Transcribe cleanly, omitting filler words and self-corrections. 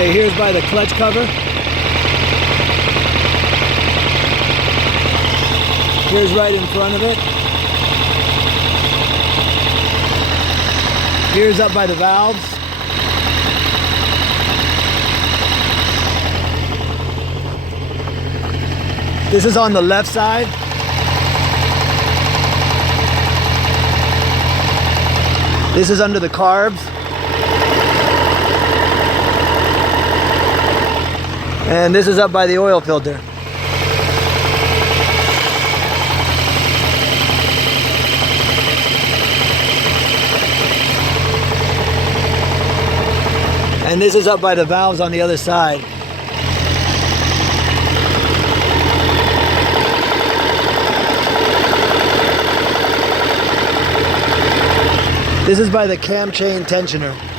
Okay, here's by the clutch cover. Here's right in front of it. Here's up by the valves. This is on the left side. This is under the carbs. And this is up by the oil filter. And this is up by the valves on the other side. This is by the cam chain tensioner.